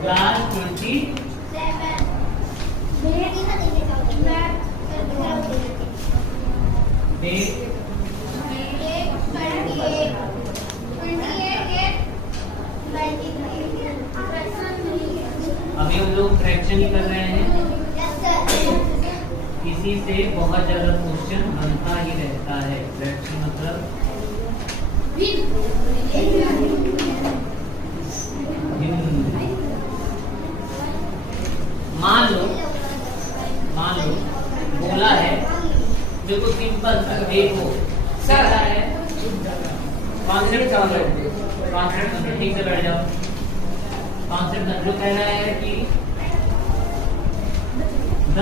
Class 27 अभी हम लोग फ्रैक्शन ही कर रहे हैं। इसी से बहुत ज्यादा क्वेश्चन बनता ही रहता है। फ्रैक्शन मतलब मान लो बोला है, बिल्कुल सिंपल सा देखो क्या है कॉन्सेप्ट समझो, ठीक से बैठ जाओ। कॉन्सेप्ट समझो, कह रहा है कि the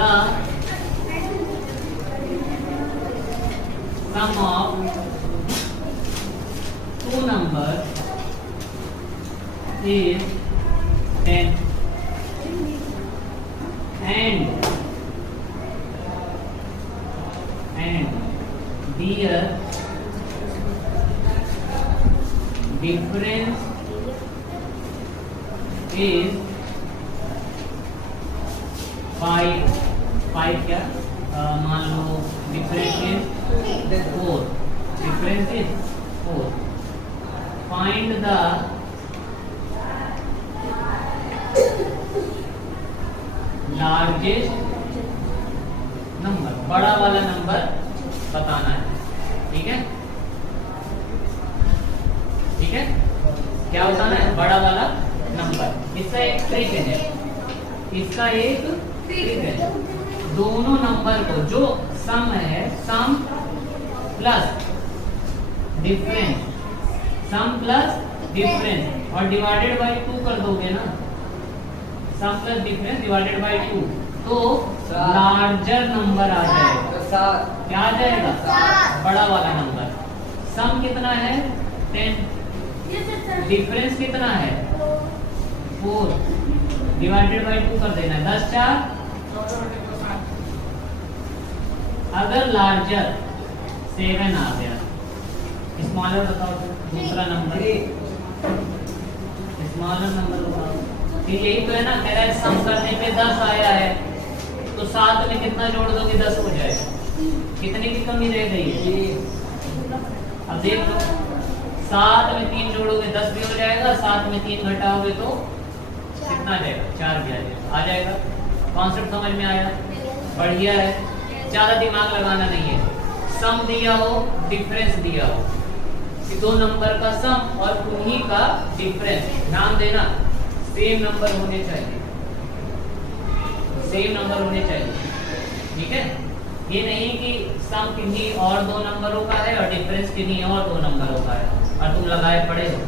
sum of two number is 10 and their difference is 5 क्या मान लो difference is 4, difference is 4. Find the largest number, बड़ा वाला नंबर बताना है। ठीक है, ठीक है, क्या बताना है? बड़ा वाला नंबर। इसका एक ट्रिक है, इसका एक ट्रिक है। दोनों नंबर को जो सम है, सम प्लस डिफरेंस, सम प्लस डिफरेंस और डिवाइडेड बाय 2 कर दोगे ना, सम प्लस डिफरेंस डिवाइडेड बाय 2, तो लार्जर नंबर आ जाएगा। क्या आ जाएगा? बड़ा वाला नंबर। सम कितना है? 10, डिफरेंस कितना है? 4, डिवाइडेड बाय 2 कर देना है। 10 4, अगर लार्जर 7 आ गया, स्मॉलर बताओ, दूसरा नंबर स्मॉलर नंबर बताओ। यही तो है ना, कह रहा है सम करने पे 10 आया है, तो 7 में कितना जोड़ दोगे? 10 हो जाएगा। कितने की कमी रह गई है? अब देख लो, 7 में 3 जोड़ोगे 10 भी हो जाएगा, 7 में 3 घटाओगे तो कितना आ जाएगा? 4 भी आ जाएगा। कॉन्सेप्ट समझ में आया? बढ़िया है, ज्यादा दिमाग लगाना नहीं है। सम दिया हो, डिफरेंस दिया हो, दो नंबर का सम और उन्हीं का डिफरेंस, ध्यान देना सेम नंबर होने चाहिए, सेम नंबर होने चाहिए। ठीक है, ये नहीं कि सम किन्हीं और 2 नंबरों का है और डिफरेंस किन्हीं और 2 नंबरों का है और तुम लगाए पड़े हो।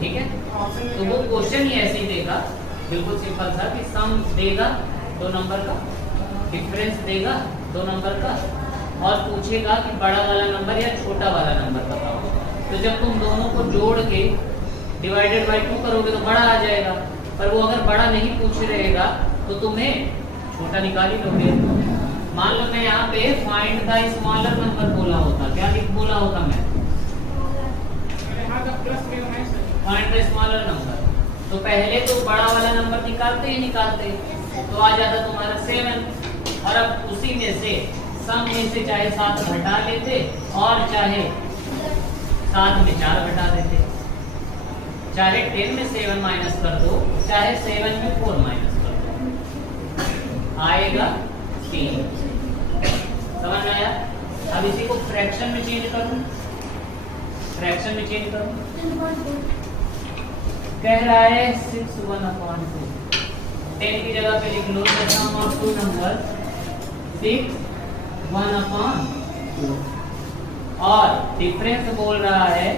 ठीक है, तो वो क्वेश्चन ही ऐसे ही देगा, बिल्कुल सिंपल सा, कि सम देगा 2 नंबर का, डिफरेंस देगा 2 नंबर का, और पूछेगा कि बड़ा वाला नंबर या छोटा वाला नंबर बताओ। तो जब तुम दोनों को जोड़ के डिवाइडेड बाय 2 करोगे तो बड़ा आ जाएगा, पर वो अगर बड़ा नहीं पूछ रहेगा तो तुम्हें छोटा निकाल ही लोगे। मान लो मैं यहाँ पे फाइंड द स्मॉलर नंबर बोला होता, क्या बोला होता मैं? फाइंड द स्मॉलर नंबर, तो पहले तो बड़ा वाला नंबर निकालते ही निकालते, तो आ जाता तुम्हारा 7, और अब उसी में से सम में से चाहे 7 घटा लेते और चाहे 7 में 4 घटा देते, चाहे 10 में 7 माइनस कर दो, चाहे 7 में 4 माइनस कर दो, आएगा 3। समझ में आया? अब इसी को फ्रैक्शन में चेंज करूं, फ्रैक्शन में चेंज करूं, कह रहा है 6/1/2, 10 की जगह पे लिख लो द सम ऑफ 2 नंबर 6/1/2, और डिफरेंस बोल रहा है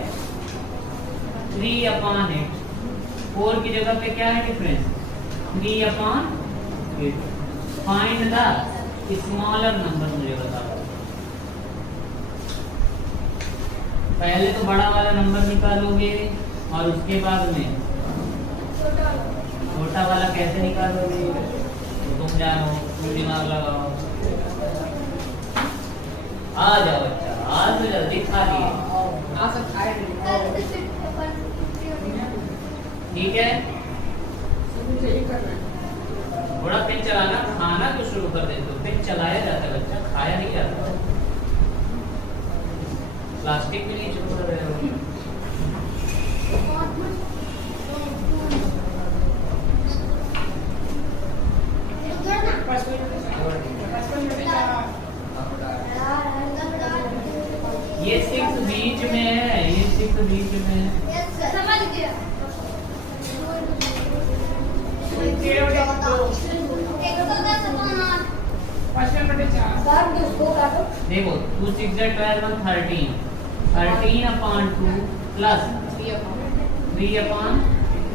3/8, 4 की जगह पे क्या है difference? 3/8। Find the smaller number, मुझे बताओ। पहले तो बड़ा वाला नंबर निकालोगे और उसके बाद में छोटा वाला कैसे निकालोगे? तो तुम जानो, तुम दिमाग लगाओ। आ जाओ बच्चा, आज तो जल्दी खा लिए। ठीक है, थोड़ा पेन चलाना, खाना तो शुरू कर देते हो, पेन चलाया जाता है बच्चा, खाया नहीं जाता। प्लास्टिक भी नहीं चुप रहे हो। ये 6 बीच में है, ये 6 बीच में है। समझ गया। देखो 2 6 12 1 13 13 अपॉन 2 प्लस 3 अपॉन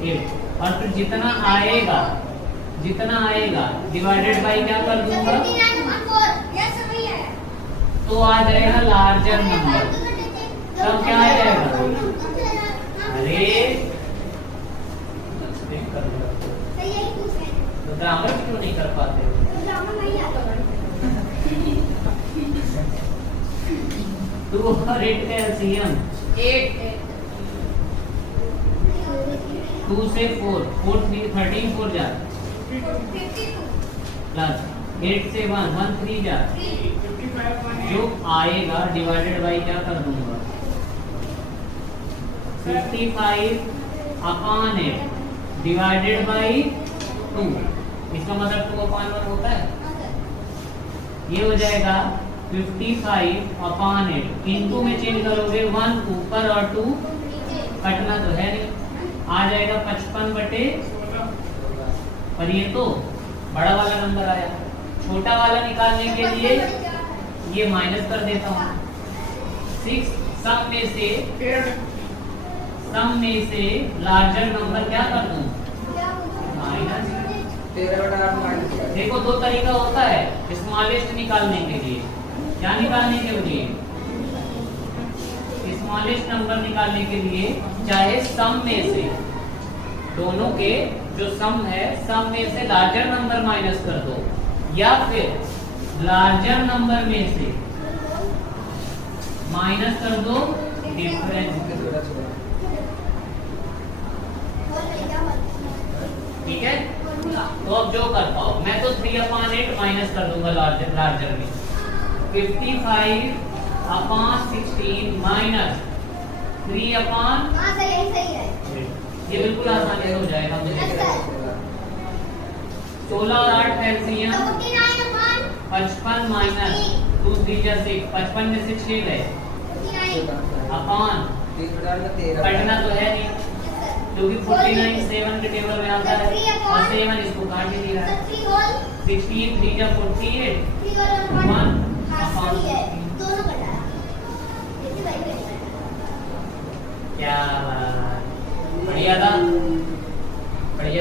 8 और फिर जितना आएगा डिवाइडेड बाई क्या कर दूंगा, तो आ जाएगा लार्जर नंबर। तब क्या आ जाएगा, अरे तो ग्रामर क्यों नहीं कर पाते हो? 2 और 8 का एलसीएम 8, 2 से 4 4 3 13 4 जा प्लस 8 से 1 1 3 जा, जो आएगा डिवाइडेड बाई क्या कर दूंगा 55 अपॉन 8 डिवाइडेड बाई 2। इसका मतलब 2 अपॉन 1 होता है, ये हो जाएगा 55 अपॉन 8 इनटू में चेंज करोगे 1 ऊपर और 2 कटना तो है नहीं, आ जाएगा 55/16। पर ये तो बड़ा वाला नंबर आया, छोटा वाला निकालने के लिए ये माइनस कर देता हूँ। 6 सम में से लार्जर नंबर क्या कर दूं, माइनस। देखो 2 तरीका होता है स्मॉलेस्ट निकालने के लिए। क्या निकालने के लिए, स्मॉलेस्ट नंबर निकालने के लिए चाहे सम में से दोनों के जो सम है, सम में से लार्जर नंबर माइनस कर दो, या फिर लार्जर नंबर में से माइनस कर दो डिफरेंस। ठीक है, तो अब जो कर पाओ, मैं तो 3/8 माइनस कर दूंगा लार्जर में, 55 अपॉन 16 माइनस 3 अपॉन, ये बिल्कुल आसानी से हो जाएगा मुझे। 16 और 8 एलसीएम 55 माइनस 2 3 जा 6, 55 में से 6 गए अपॉन, कटना तो है नहीं क्योंकि 49 7 के टेबल में आता है और 7 इसको काट ही नहीं रहा। 16 3 जा 48 1 अपॉन, क्या बढ़िया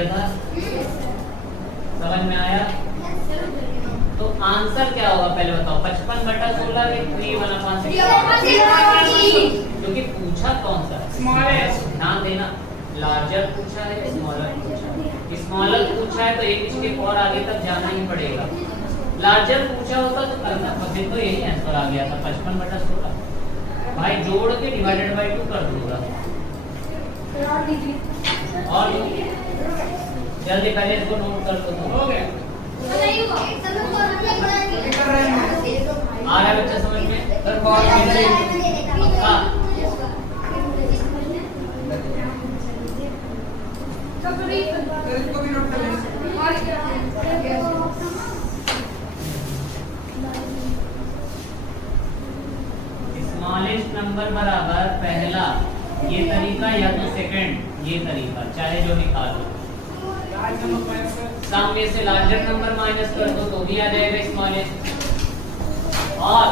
था, समझ में आया? तो आंसर क्या होगा पहले बताओ, 55/16 के 3/16, क्योंकि पूछा कौन सा स्मॉलेस्ट, ध्यान देना, लार्जर पूछा है स्मॉलर पूछा है, स्मॉलर पूछा है तो एक स्टेप और आगे तक जाना ही पड़ेगा। लार्जर पूछा होता तो करना, फिर तो यही आंसर आ गया था 55/16। भाई जोड़ के डिवाइडेड बाई 2 कर दूंगा, और जल्दी पहले इसको नोट कर दो। हो गया, आ रहा है बच्चा समझ में? स्मॉलेस्ट नंबर बराबर पहला ये तरीका या तो सेकंड ये तरीका, चाहे जो निकालो। सम में से लार्जर नंबर माइनस कर दो तो भी आ जाएगा स्मॉलेस्ट, और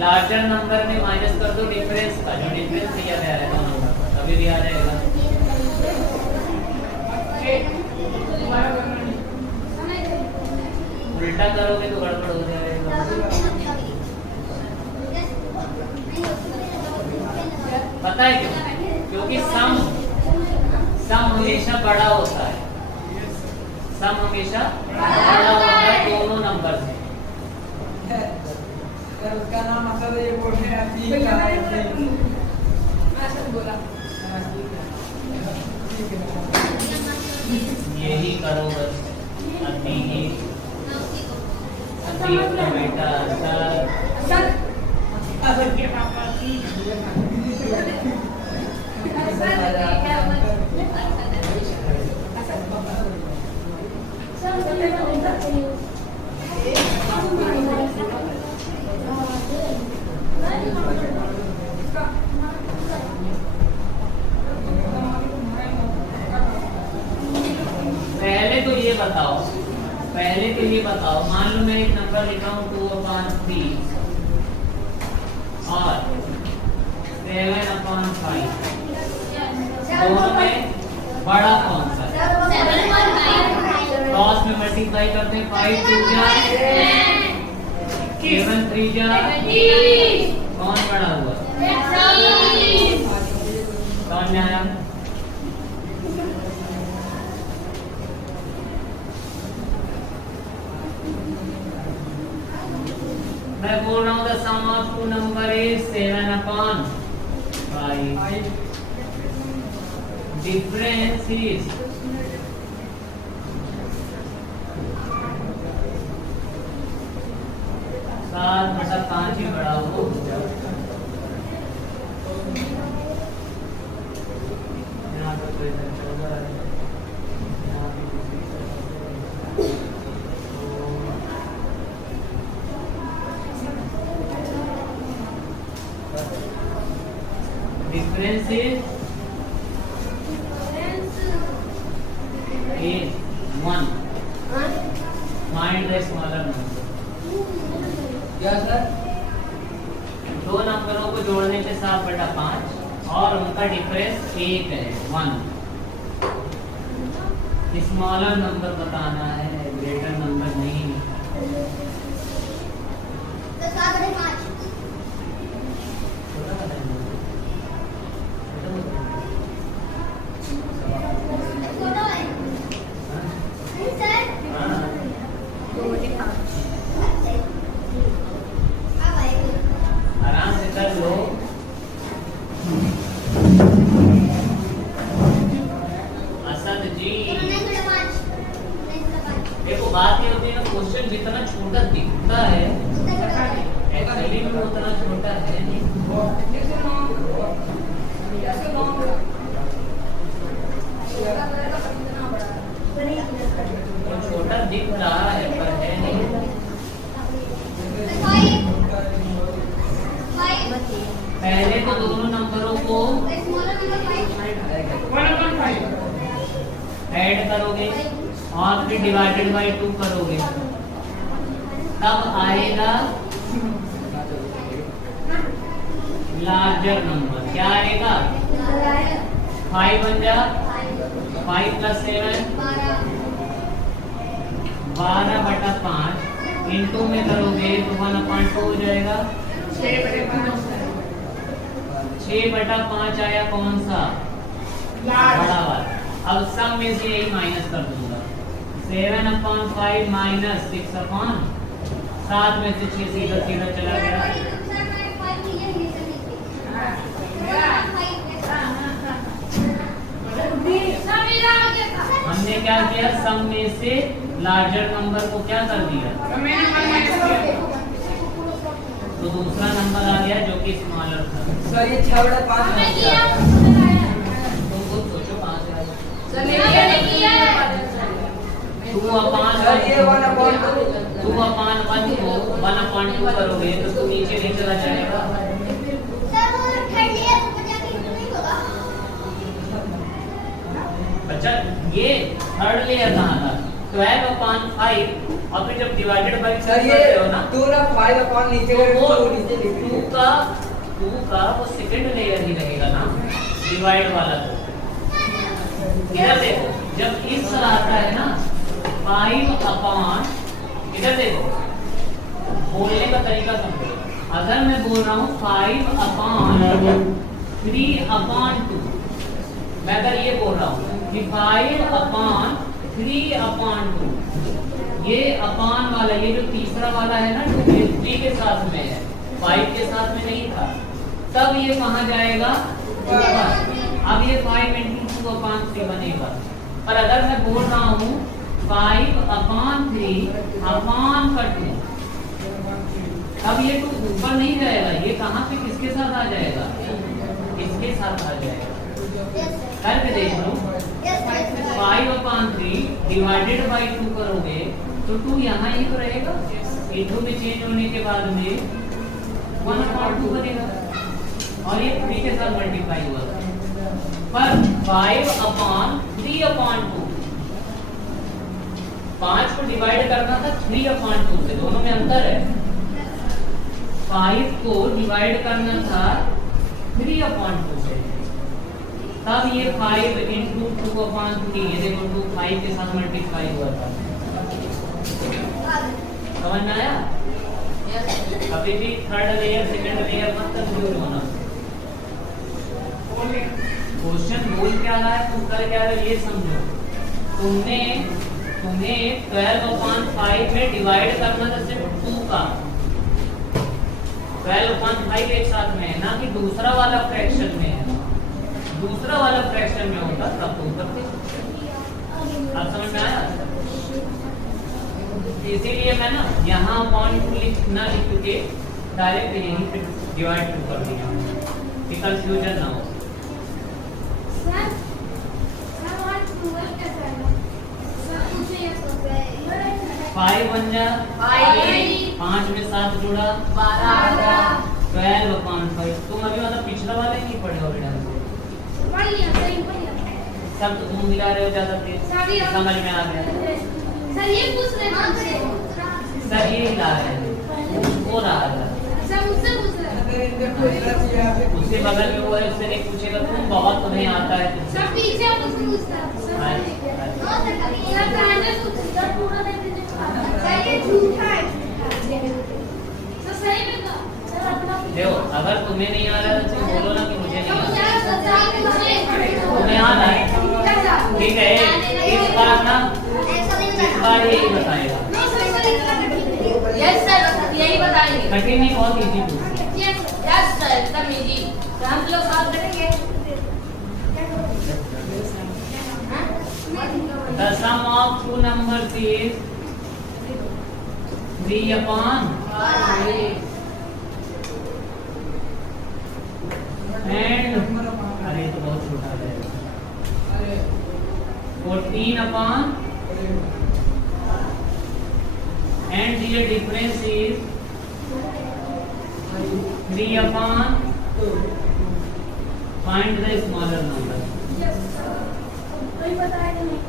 लार्जर नंबर में माइनस कर दो डिफरेंस का, जो डिफरेंस दिया गया है दोनों का, तभी भी आ जाएगा। उल्टा करोगे तो गड़बड़ हो जाएगा। पता है क्यों? क्योंकि सम हमेशा बड़ा होता है, सम हमेशा बड़ा होता है दोनों नंबर से। उसका नाम मतलब ये बोलने आती है। यही करो बस। अति का बेटा सर के पापा की पहले तो ये बताओ, मान लो मैं एक नंबर लिखा हूँ 2/3 और 7/5, दोनों में बड़ा कौन सा है? क्रॉस में मल्टीप्लाई करते हैं, 5 2 जा 7 3 जा, कौन बड़ा हुआ? कौन आया? मैं बोल रहा हूँ the sum of two number is 7/5. Difference is 7/5 ही बड़ा हो। यहाँ पर कोई 14 है। Difference is 1. Find the smaller number. क्या सर? दो नंबरों को जोड़ने पे 7/5 और उनका डिफरेंस 1 है, 1। स्मॉलर नंबर बताना है, ग्रेटर नंबर नहीं। तो 7/5 आराम से कर लो। असद जी देखो, बात ये होती है ना, क्वेश्चन जितना छोटा दिखता है एक्चुअली में उतना छोटा है नहीं। तो छोटा दिख रहा है पर है नहीं। पहले तो दोनों नंबरों को ऐड करोगे और फिर डिवाइडेड बाय 2 करोगे, तब आएगा लार्जर नंबर। क्या आएगा? 5 बन जा, 5 + 7 12/5 इंटू में करोगे तो 1/2 हो जाएगा। 6/5 आया कौन सा? बड़ा वाला। अब सब में से यही माइनस कर दूंगा। 7/5 माइनस 6/7 में से 6 सीधा सीधा चला गया। हमने क्या किया? सम में से लार्जर नंबर को क्या कर दिया? तो दूसरा नंबर आ गया जो कि स्मॉलर था। सर ये 6/5 तुम खुद सोचो 5 है। सर ये 1/2 को 1/2 करोगे तो उसको नीचे नहीं चला जाएगा। बच्चा ये थर्ड लेयर कहाँ था? 12/5 और फिर जब डिवाइडेड बाय सर ये 2/5 नीचे तो वो नीचे लिख 2 का वो सेकंड लेयर ही रहेगा ना, डिवाइड वाला। तो इधर देखो, जब इस तरह आता है ना 5/, इधर देखो बोलने का तरीका समझो। अगर मैं बोल रहा हूँ 5/3/2, मैं अगर ये बोल रहा हूँ कि 5/3/2, ये अपान वाला, ये जो तीसरा वाला है ना, 3 के साथ में है, 5 के साथ में नहीं था, तब ये कहाँ जाएगा? ऊपर। अब ये 5 × 2/3 बनेगा। और अगर मैं बोल रहा हूँ 5/3 अपान का 2, अब ये 2 ऊपर नहीं जाएगा, ये कहाँ पे किसके साथ आ जाएगा, इसके साथ आ जाएगा। करके देख लो, 5/3 डिवाइडेड बाई 2 करोगे तो 2 यहाँ ही तो रहेगा, इधर में चेंज होने के बाद में 1/2 बनेगा और ये 3 के साथ मल्टीप्लाई हुआ था। पर 5/3/2 5 को डिवाइड करना था 3/2 से, दोनों में अंतर है। 5 को डिवाइड करना था 3/2 से, तब ये 5 into 2/3, ये देखो 2 5 के साथ मल्टीप्लाई हुआ था। समझ में आया? अभी भी थर्ड लेयर सेकंड लेयर मत कंफ्यूज होना। क्वेश्चन बोल क्या रहा है, तुम कर क्या रहे हो ये समझो। तुम्हें 12/5 में डिवाइड करना था सिर्फ 2 का, 12/5 एक साथ में है ना कि दूसरा वाला फ्रैक्शन में है। दूसरा वाला फ्रैक्शन में होता तब तुम करते। अब समझ में आया? इसीलिए मैं ना यहाँ पॉइंट ना लिख के डायरेक्ट यहीं पे डिवाइड कर दिया कि कंफ्यूजन ना हो। फाइव बन जा 5 में 7 जुड़ा 12/5। तुम अभी मतलब पिछला वाला ही नहीं पढ़े हो बेटा, सब तो तुम मिला रहे हो ज्यादा देर, समझ में आ गया? सर ये पूछ रहे हैं, सर ये ला रहे हैं, वो रहा था सर मुझसे पूछ रहे हैं। उसके बगल में वो है, उससे नहीं पूछेगा तुम बहुत तुम्हें आता है तुमसे। सब पीछे मुझसे पूछता है। सर पहले पूछता पूरा देख लीजिए। सर ये झूठा है। सर सही में था। सर अपना देखो अगर तुम्हें नहीं आ रहा है तो तुम बोलो ना कि मुझे नहीं आ रहा। तुम्हें तुम्हें आ रहा है, ठीक है? इस बार ना, इस बार यही बताएगा। यस सर, यही बताएंगे। कठिन नहीं, बहुत इजी पूछ। यस सर, एकदम इजी। तो हम लोग साथ बैठेंगे। The sum of two numbers is 3/5 and अरे तो बहुत छोटा है 14/, and the difference is 3/2. Find the smaller number. कोई बताएगा नहीं।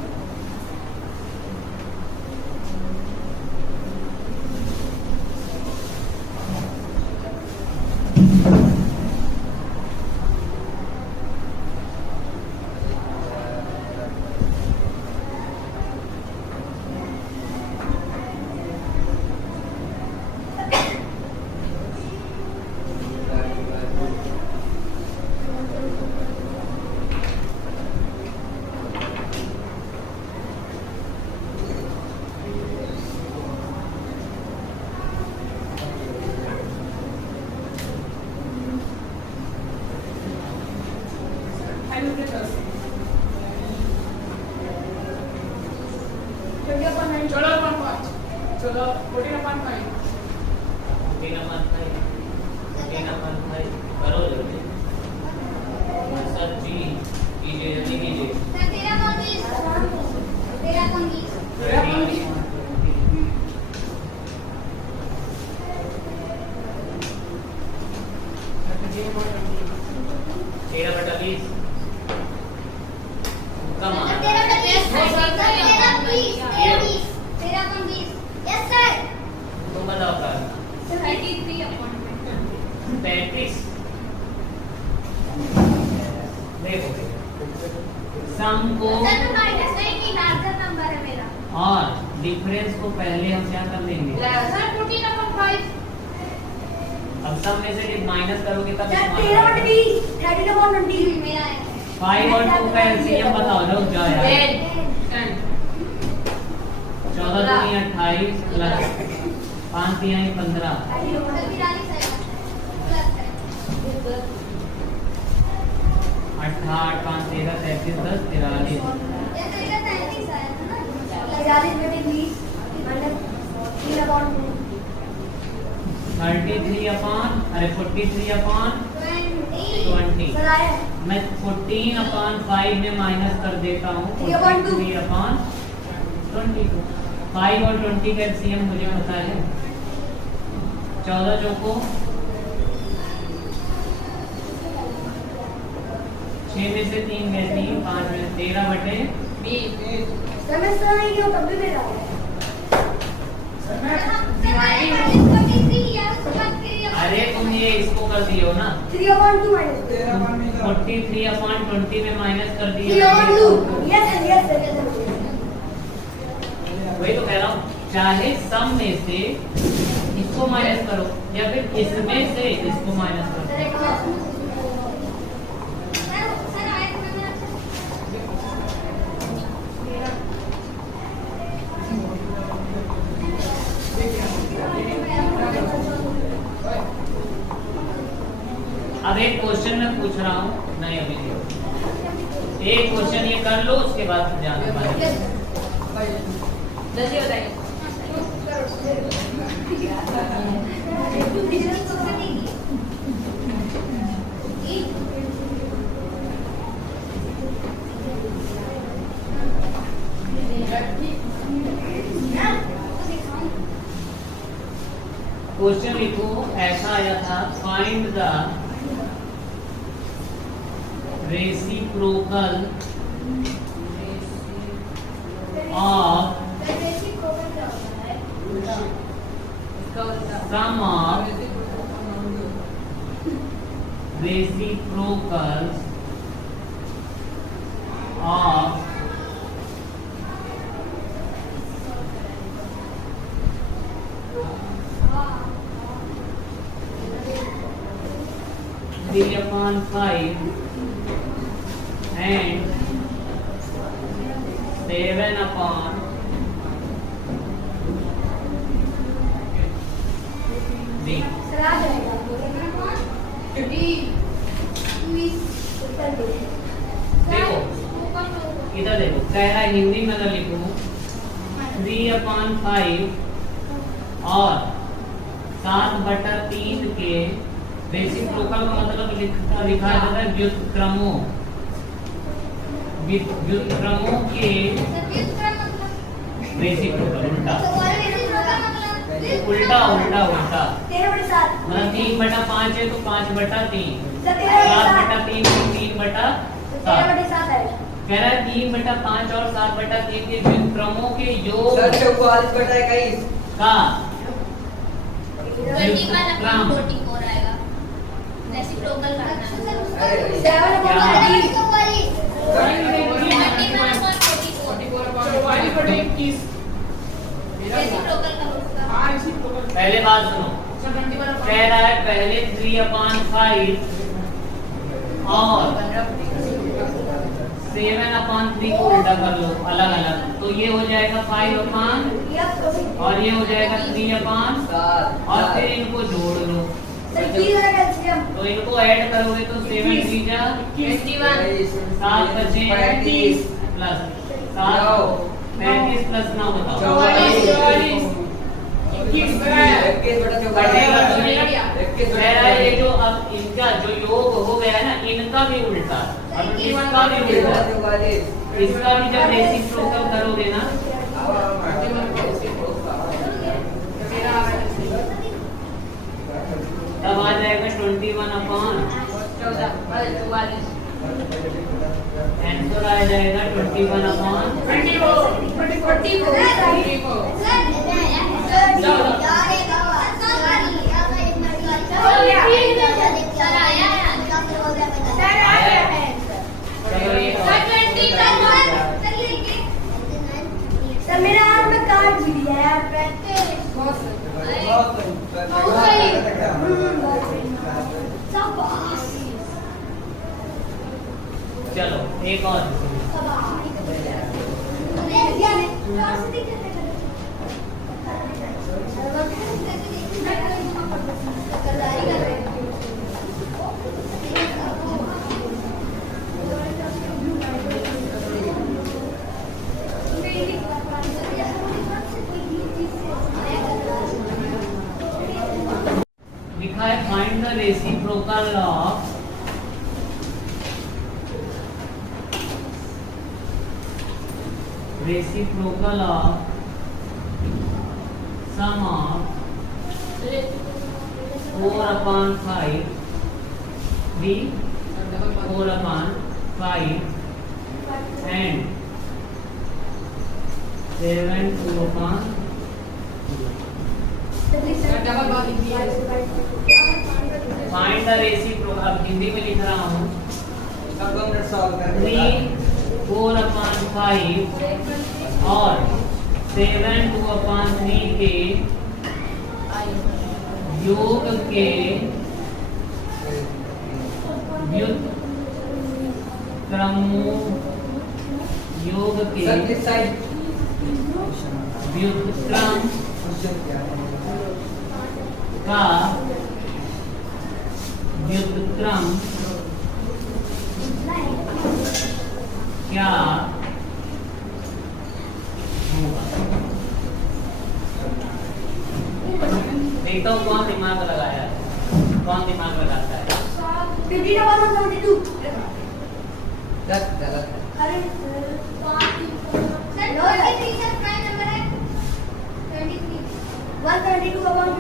चलो 14/5 करो जल्दी, सर जी कीजिए, जल्दी कीजिए। सर 13/20 13/20 कम आ रहा है। 13/20 यस सर। तुम बताओ क्या? 33। देखो सम को सर तो माइनस नहीं की लार्जर नंबर है मेरा। और डिफरेंस को पहले हम क्या कर लेंगे? सर 14/5 अब सब में से माइनस करोगे तब सर 13/20 13/20 मेरा है। 5 और 2 का एलसीएम बताओ, रुक जाओ यार। 14 दूनी 28 प्लस 5 तिहाई 15 8 8 5 13 33 10 43। 43 बटे 20 माइनस 3/2 33 अपॉन 43 अपॉन 20। सर आया मैं 14/5 में माइनस कर देता हूँ 3/2। 3/22। 5 और 20 का एलसीएम मुझे पता है 14 चौको 6 में से 3 गए 3 5 में 13 बटे 20। समझता नहीं क्यों तब भी मेरा अरे तुम ये इसको कर दियो ना 3/2 माइनस 43/20 में माइनस कर दिया 3/2 यस यस वही तो कह रहा हूँ चाहे सम में से इसको माइनस करो या फिर इसमें से इसको माइनस करो। अब एक क्वेश्चन मैं पूछ रहा हूँ नहीं अभी नहीं एक क्वेश्चन ये कर लो उसके बाद जाने वाले जल्दी बताइए क्वेश्चन लिखो ऐसा आया था find the reciprocal of sum of reciprocals of three upon 5 and 7 upon 3। Sir आ जाएगा देखो इधर देखो कह रहा है हिंदी में अगर लिखूं 3/5 और 7/3 के रेसिप्रोकल का मतलब लिखा जाता है व्युत्क्रमों के रेसिप्रोकल उल्टा उल्टा उल्टा उल्टा 13/7 मतलब 3/5 है तो 5/3 सर 7/3 तो 3/7 13/7 है कह रहा है 3/5 और 7/3 के व्युत्क्रमों के योग सर 44/21 का 21/44 आएगा रेसिप्रोकल करना 7/44 रेसिप्रोकल का होगा पहले बात सुनो कह रहा है पहले 3/5 और 7/3 को उल्टा कर लो अलग अलग तो ये हो जाएगा 5/, और ये हो जाएगा 3/, और फिर इनको जोड़ लो सर की लगा कैल्शियम तो इनको ऐड करोगे तो 7 3 जा 7 बचे 35 प्लस 7 35 प्लस 9 बताओ 21/44 कह रहा है ये जो अब इनका जो योग हो गया है ना इनका भी उल्टा और इसका भी उल्टा इसका भी जब रेसिप्रोकल करोगे ना तब आ जाएगा 21/14 आंसर आ जाएगा 21/। सर मेरा हाथ में कार्ड भी है यार चलो एक और reciprocal of sum of 4/5 b 4/5 and 7/2 find the reciprocal. अब हिंदी में लिख रहा हूँ। अब 2 मिनट सॉल्व करके 3 4/5 और 7/2/3 के योग के व्युत्क्रमों योग के सर किस साइड व्युत्क्रम क्वेश्चन क्या है? का व्युत्क्रम क्या होगा? देखता हूँ कौन दिमाग लगाया है, कौन दिमाग लगाता है। 15/172 गलत गलत है। अरे सर 23 सर प्राइम नंबर है 23 172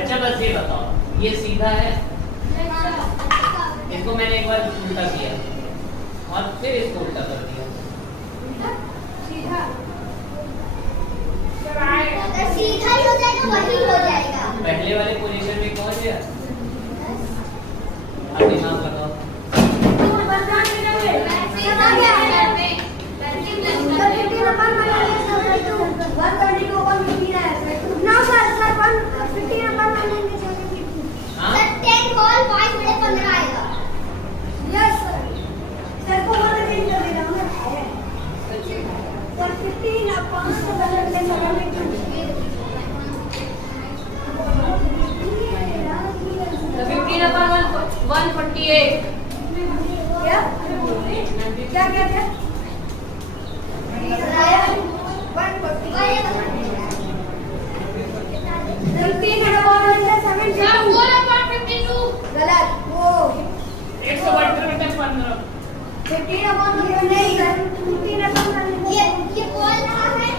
अच्छा बस ये बताओ, ये सीधा है, इसको मैंने एक बार उल्टा किया और फिर इसको उल्टा कर दिया। सीधा सीधा ही हो जाएगा, वही हो जाएगा। पहले वाले पोजीशन में पहुंच गया। अब दिमाग लगाओ। हाँ? The 15/148 क्या क्या क्या गलत वो 172/15 ये बोल रहा है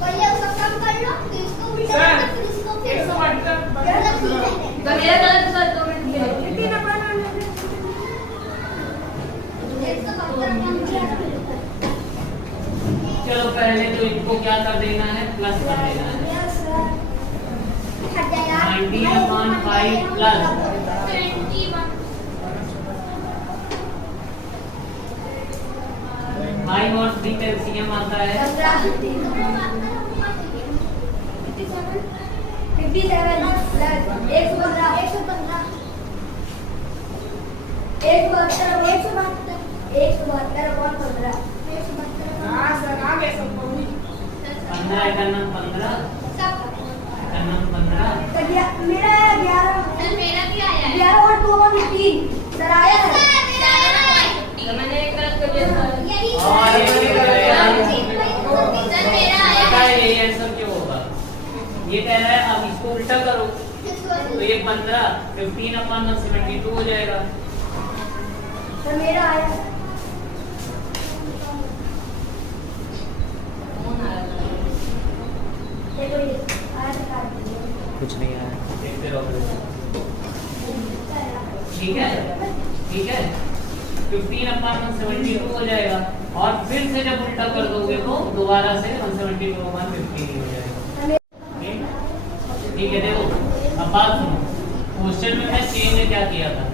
पहले उसको कम कर लो फिर इसको उल्टा कर दो, फिर इसको फिर गलत ही है। तो मेरा गलत सर 2 मिनट के लिए। 172 चलो पहले तो इनको क्या कर देना है, प्लस कर देना है। 19/5 प्लस 5 और 3 का एलसीएम आता है 15 का नाम 15 का नाम 15 मेरा 11 सर मेरा भी आया है। 11 और 2 और 3 सर आया है। तो मैंने एक गलत कर दिया सर। और ये भी करेगा। सर मेरा आया पता है। है यही आंसर क्यों होगा? ये कह रहा है अब इसको उल्टा करो तो ये 15 15/72 हो जाएगा। सर मेरा आया है। कौन आया था? देखो ये आया था काट दिया। कुछ नहीं आया। देखते रहो। ठीक है, ठीक है। 15/172 हो जाएगा और फिर से जब उल्टा कर दोगे तो दोबारा से 172/150 हो जाएगा। ठीक है, देखो अब बात सुनो। क्वेश्चन में मैं चेंज क्या किया था?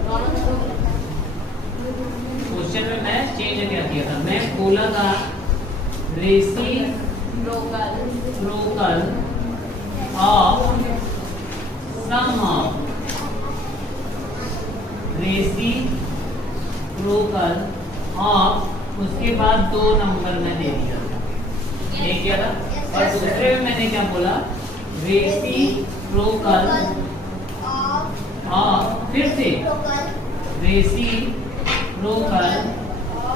क्वेश्चन में मैं चेंज क्या किया था? मैं बोला था reciprocal of sum of reciprocal of, उसके बाद 2 नंबर में दे दिया था, ये किया था। और दूसरे में मैंने क्या बोला? रेसिप्रोकल ऑफ, फिर से रेसिप्रोकल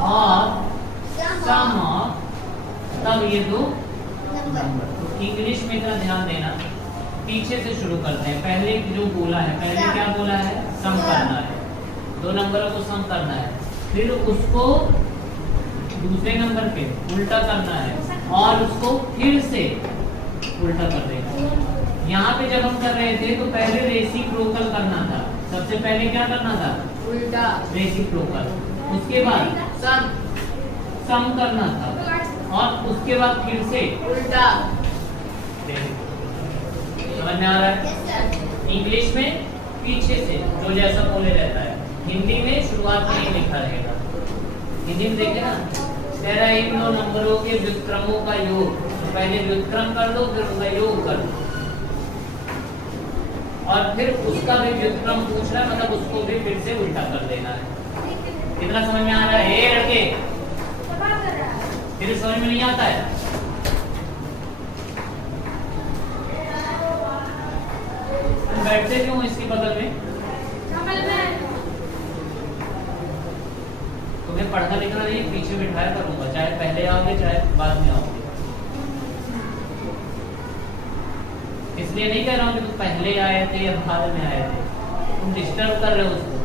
ऑफ सम ऑफ, तब ये 2 नंबर। तो इंग्लिश में इतना ध्यान देना, पीछे से शुरू करते हैं। पहले जो बोला है, पहले क्या बोला है? सम करना है, दो नंबरों को सम करना है, फिर उसको दूसरे नंबर पे उल्टा करना है और उसको फिर से उल्टा कर देना है। यहाँ पे जब हम कर रहे थे तो पहले रेसिप्रोकल करना था, सबसे पहले क्या करना था? उल्टा रेसिप्रोकल, उसके बाद सम करना था और उसके बाद फिर से उल्टा। समझ में आ रहा है? इंग्लिश में पीछे से जो जैसा बोले रहता है, हिंदी में शुरुआत में ही लिखा रहेगा। हिंदी में देखे ना, कह रहा है इन दो नंबरों के व्युत्क्रमों का योग, तो पहले व्युत्क्रम कर दो फिर उनका योग कर दो और फिर उसका भी व्युत्क्रम पूछ रहा है, मतलब उसको भी फिर से उल्टा कर देना है। कितना समझ में आ रहा है? ए लड़के, फिर समझ में नहीं आता है? तुम बैठते क्यों इसके बगल में? तुम्हें पढ़ना लिखना नहीं, पीछे बिठाया करूंगा, चाहे पहले आओगे चाहे बाद में आओगे। इसलिए नहीं कह रहा हूँ कि तुम पहले आए थे या बाद में आए थे, तुम डिस्टर्ब कर रहे हो उसको,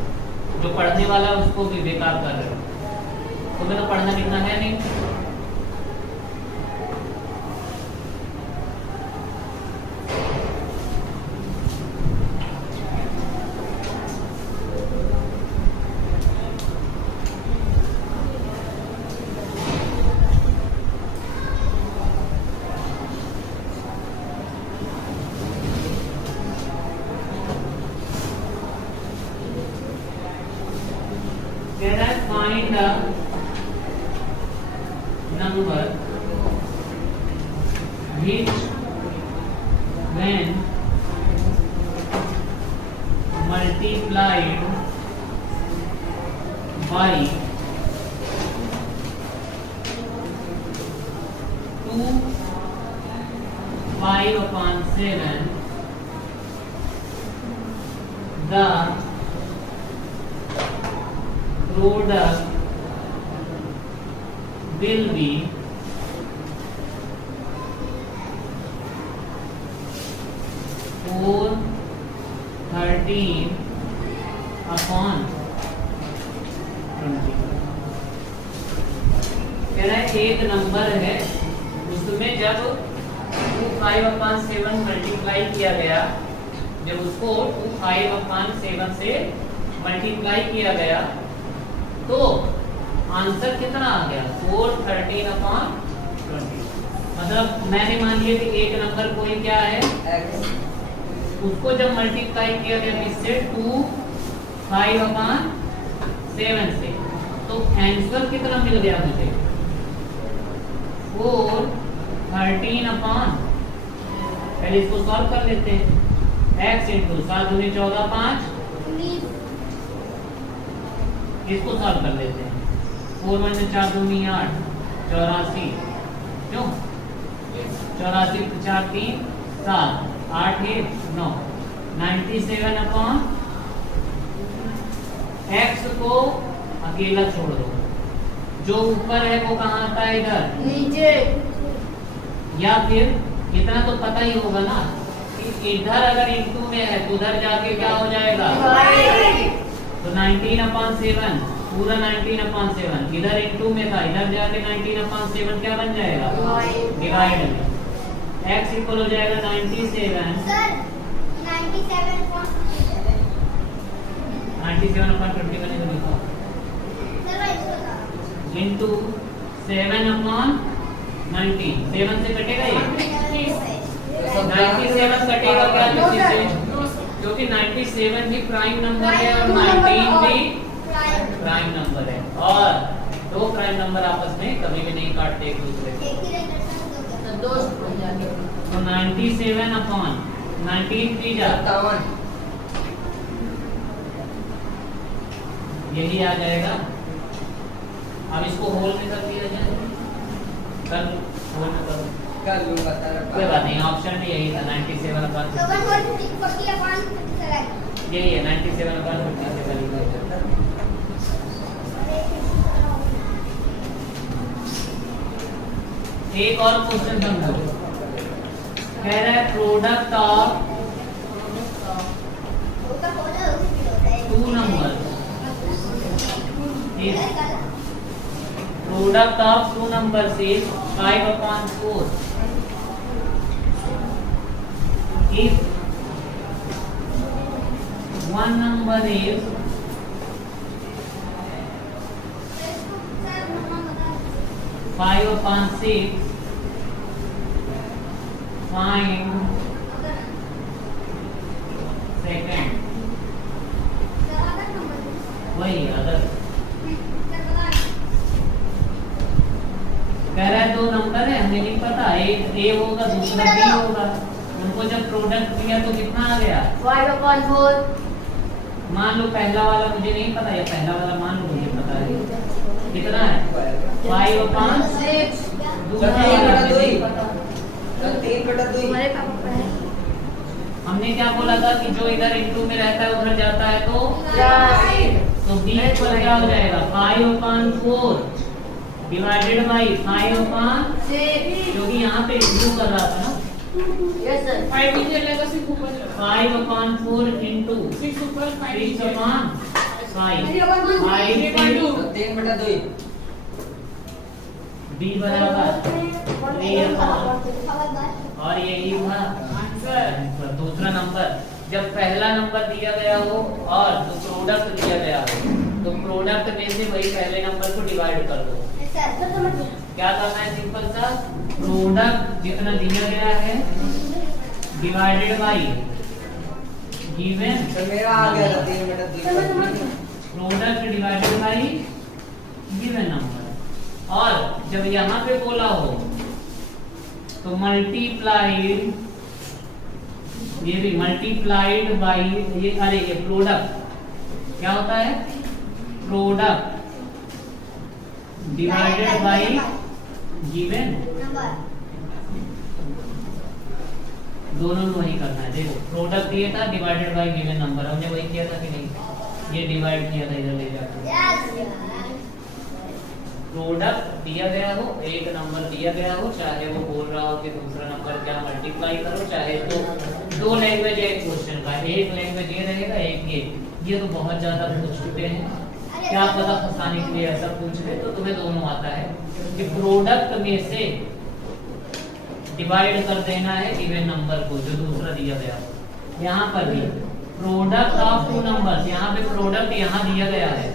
जो पढ़ने वाला है उसको भी बेकार कर रहे हो। तुम्हें तो पढ़ना लिखना है नहीं। Find the number which when multiplied by 2 5/7 the product will be 4/13/20। कह रहा है एक नंबर है उसमें जब 2/5/7 मल्टीप्लाई किया गया, जब उसको 2/5/7 से मल्टीप्लाई किया गया तो आंसर कितना आ गया? 4/13/20। मतलब मैंने मान लिया कि एक नंबर कोई क्या है x, उसको जब मल्टीप्लाई किया गया किससे? 2/5/7 से, तो आंसर कितना मिल गया मुझे? 4/13/। पहले इसको सॉल्व कर लेते हैं। x × 7 × 14 5, इसको सॉल्व कर लेते हैं। 4 × 4 = 8, 84। क्यों? 84 × 4 = 3, 7, 8 1 9, 97/। x को अकेला छोड़ दो, जो ऊपर है वो कहाँ आता है? इधर नीचे। या फिर इतना तो पता ही होगा ना कि इधर अगर इंटू में है तो उधर जाके क्या हो जाएगा? तो 19/7, पूरा 19/7 इधर इंटू में था, इधर जाके 19/7 क्या बन जाएगा? डिवाइड में। x इक्वल हो जाएगा 97 इंटू 7/19। 7 से कटेगा ये, 97 कटेगा क्या किसी से? क्योंकि 97 भी प्राइम नंबर है और 19 भी प्राइम नंबर है, और दो प्राइम नंबर आपस में कभी भी नहीं काटते एक दूसरे को। तो 97/19 की जा, यही आ जाएगा। अब इसको होल में कर दिया जाए, कर होल में कर कर लूंगा तेरा कोई बात नहीं, ऑप्शन में यही था 97/50। यही है 97/50 से करीब। एक और क्वेश्चन समझो, कह रहा है product of 2 numbers is product of two numbers is 5/4. If one number is 5/6, find second. वही अदर कह रहा है दो नंबर है, हमें नहीं पता, एक ए होगा दूसरा बी होगा। उनको जब प्रोडक्ट दिया तो कितना आ गया? 5/4 मान लो पहला वाला मुझे नहीं पता, या पहला वाला मान लो मुझे पता है कितना है 5/6। दूसरा वाला मुझे नहीं पता। 3/2। हमारे पापा पढ़े हमने क्या बोला था कि जो इधर इंटू में रहता है उधर जाता है तो बी इक्वल क्या हो जाएगा 5/4 डिवाइडेड बाई 5/6, क्योंकि यहाँ पे इंटू कर रहा था ना। यस सर 5 5/4 इंटू 6/5 बी बराबर 3/, और यही था आंसर। दूसरा नंबर जब पहला नंबर दिया गया हो और जो प्रोडक्ट दिया गया हो तो प्रोडक्ट में से वही पहले नंबर को डिवाइड कर दो। क्या करना है? सिंपल सा, प्रोडक्ट जितना दिया गया है डिवाइडेड बाई गिवन। सर मेरा आ गया था 3/2। Product divided by given number. और जब यहाँ पे बोला हो तो मल्टीप्लाइड, ये भी मल्टीप्लाइड बाई ये, अरे ये प्रोडक्ट क्या होता है? प्रोडक्ट डिवाइडेड बाई गिवन, दोनों में वही करना है। देखो प्रोडक्ट दिया था डिवाइडेड बाई गिवन नंबर, हमने वही किया था कि नहीं? ये डिवाइड किया था इधर ले जाकर। प्रोडक्ट दिया गया हो, एक नंबर दिया गया हो, चाहे वो बोल रहा हो कि दूसरा नंबर क्या मल्टीप्लाई करो, चाहे तो दो लैंग्वेज है एक क्वेश्चन का, एक लैंग्वेज ये रहेगा एक ये तो बहुत ज्यादा पूछ चुके हैं, क्या पता फंसाने के लिए ऐसा पूछ रहे, तो तुम्हें दोनों आता है कि प्रोडक्ट में से डिवाइड कर देना है गिवन नंबर को जो दूसरा दिया गया हो। यहाँ पर भी प्रोडक्ट ऑफ टू नंबर्स, यहाँ पे प्रोडक्ट यहाँ दिया गया है,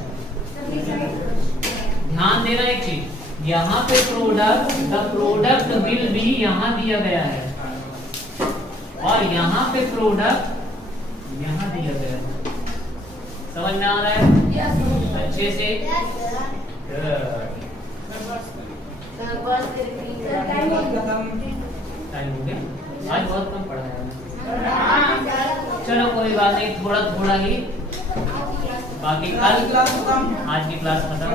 ध्यान देना एक चीज, यहाँ पे product the product will be यहाँ दिया गया है, और यहाँ पे प्रोडक्ट यहाँ दिया गया है। समझ में आ रहा है? अच्छे से टाइम हो गया, आज बहुत कम पढ़ा है। चलो कोई बात नहीं, थोड़ा थोड़ा ही, बाकी कल आज की क्लास खत्म।